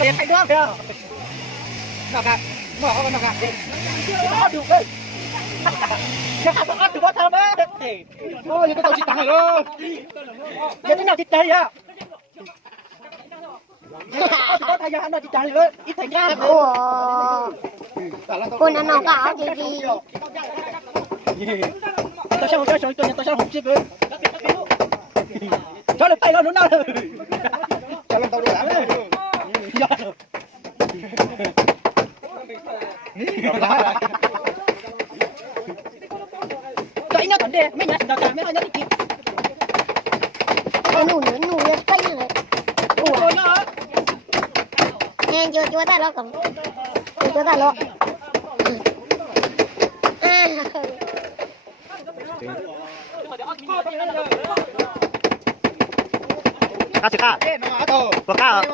Để phải đưa kìa. Nào cả, mở con nào cả. Nó được đấy. Cái hạt nó được có tham ấy. Ôi, cái tàu chị tặng rồi. Cái thế nào chị chạy à? Có thay ra nó chị chạy rồi. Ít thành ra. Ủa. Cô nó nào cả cái gì? Tao sao không chịu rồi. Cho lên tay nó nào. Cho lên tàu đi làm đấy. Cái nó còn đây, mấy nhà đào tạo mấy nhà đi kịp. Nụ cái này. Ủa. Nghe chưa ta lo cầm. Chưa ta lo. Kasih kak, buat kak.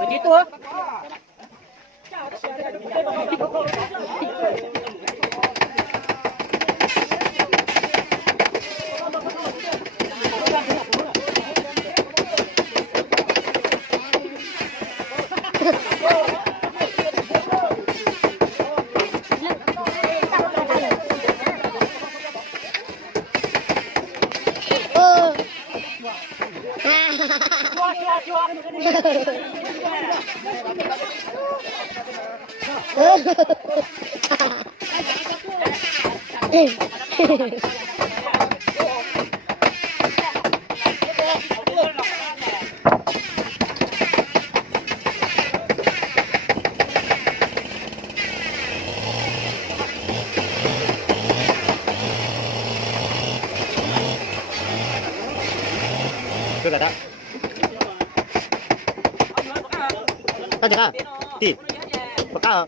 Begitu. Cứ là đó. Kasih kak, ti, buat kak.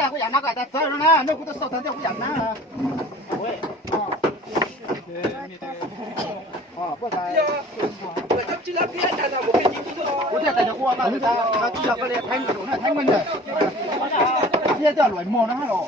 ta có dạng nó ta chơi nó nè, nó cũng ta sâu thân theo có dạng nó. Bữa nay. Bữa nay tại nhà qua mà người ta chỉ là cái này thanh cái đồ này thanh mình rồi. Bây giờ loại mồ nó rồi.